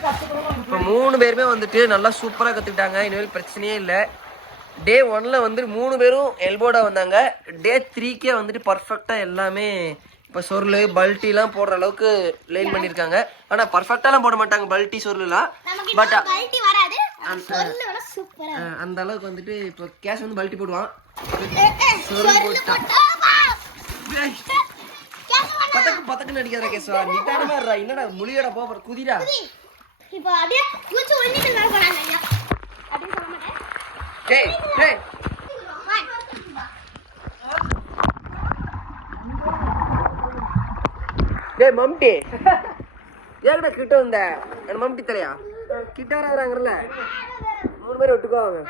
இப்போ 3 பேருமே வந்துட்டு நல்லா சூப்பராக கற்றுக்கிட்டாங்க. இனிமேல் பிரச்சனையே இல்லை. டே 1ல் வந்து 3 பேரும் எல்போடாக வந்தாங்க. டே 3க்கே வந்துட்டு பர்ஃபெக்டாக எல்லாமே இப்போ சொருள் பல்ட்டிலாம் போடுற அளவுக்கு லைன் பண்ணியிருக்காங்க. ஆனால் பர்ஃபெக்டாலாம் போட மாட்டாங்க பல்ட்டி சொருலாம். பட் அந்த அளவுக்கு வந்துட்டு இப்போ கேஷ் வந்து பல்ட்டி போடுவான். சொருள் போட்டான் பத்தக்கு நடிக்காத கேஸ்வா. நிதானமா இருடா. என்னடா முழியோட போற குதிரா. இப்போ அப்படியே குச்சி ஒளிஞ்சிட்டு வர போறாங்க ஐயா. அப்படியே சொல்ல மாட்டேன். டேய் டேய் டேய் மம்டி ஏங்கடா கிட்ட வந்த? என்ன மம்டி தலையா கிட்ட வராங்கறல 3 பேர் ஒட்டுக்குவாங்க.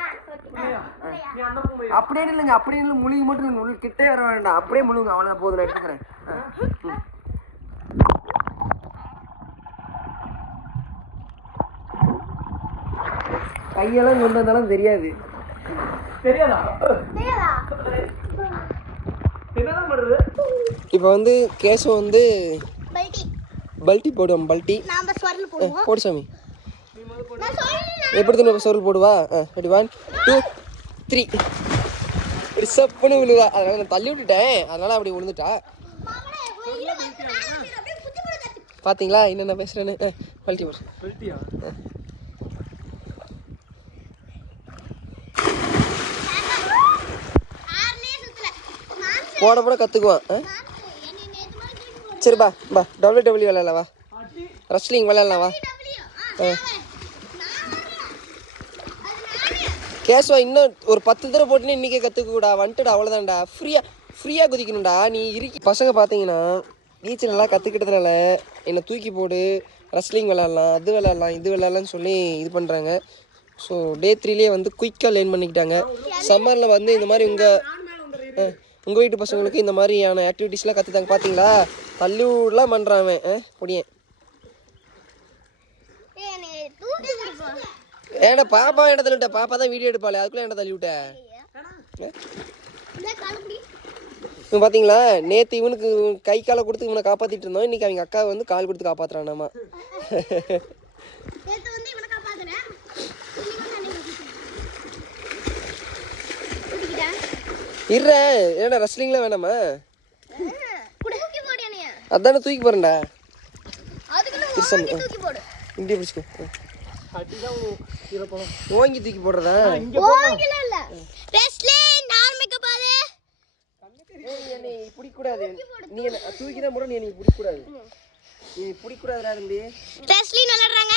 அப்படியே இல்லைங்க, அப்படியே இல்லை. முழுகி மட்டும் கிட்டே வர வேண்டாம். அப்படியே முழுங்க. அவ்வளோ போதும். நான் எடுத்துக்கிறேன். கையெல்லாம் கொண்டு வந்தாலும் தெரியாது. இப்போ வந்து கேசவம் வந்து பல்ட்டி போடுவோம். பல்ட்டி போடு சாமி. எப்படி தான் சொருள் போடுவா? ரெடி 1 2 3 ரிசப்னு விழுவா. அதனால நான் தள்ளி விட்டுட்டேன். அதனால அப்படி விழுந்துட்டா. பார்த்தீங்களா என்னென்ன பேசுகிறேன்னு? பல்ட்டி போடு. பல்ட்டியா? போட போட கற்றுக்குவான். சரி பா பா WWE விளையாடலாம். வா ரெஸ்லிங் விளையாடலாம். வா கேஸ்வா இன்னும் ஒரு 10 தடவை போட்டுன்னு இன்றைக்கே கற்றுக்கூடா. வந்துட்டுடா. அவ்வளோதான்டா. ஃப்ரீயாக குதிக்கணும்டா. நீ பசங்க பார்த்தீங்கன்னா நீச்சல் நல்லா கற்றுக்கிட்டதுனால என்னை தூக்கி போடு, ரெஸ்லிங் விளையாடலாம், அது விளையாடலாம், இது விளையாடலாம்னு சொல்லி இது பண்ணுறாங்க. ஸோ டே 3லேயே வந்து குயிக்காக லேர்ன் பண்ணிக்கிட்டாங்க. சம்மரில் வந்து இந்த மாதிரி உங்கள் வீட்டு பசங்களுக்கு இந்த மாதிரியான ஆக்டிவிட்டீஸ்லாம் கற்றுத்தாங்க. பார்த்தீங்களா? தள்ளிவிடலாம் பண்ணுறான் அவன் பொடியன். ஏன்டா பாப்பா என்ன தள்ளி விட்ட? பாப்பா தான் வீடியோ எடுப்பாளே, அதுக்குள்ளே என்ன தள்ளி விட்ட? பார்த்தீங்களா? நேற்று இவனுக்கு கை காலை கொடுத்து இவனை காப்பாற்றிட்டு இருந்தோம். இன்றைக்கி அவங்க அக்காவை வந்து கால் கொடுத்து காப்பாற்றுறானாமா. இருறேன். ஏன்னா ரெஸ்லிங்லாம் வேணாமா? அதானே தூக்கி போறேன்டா. இப்படி பிடிச்சிக்கோ. ஓங்கி தூக்கி போடுறதா? நீ பிடிக்கூடாது. நீ தூக்கி தான் போட. நீ பிடிக்கூடாது. நீ பிடிக்கூடாதுடா தம்பி. ரெஸ்லிங் விளையாடுறாங்க.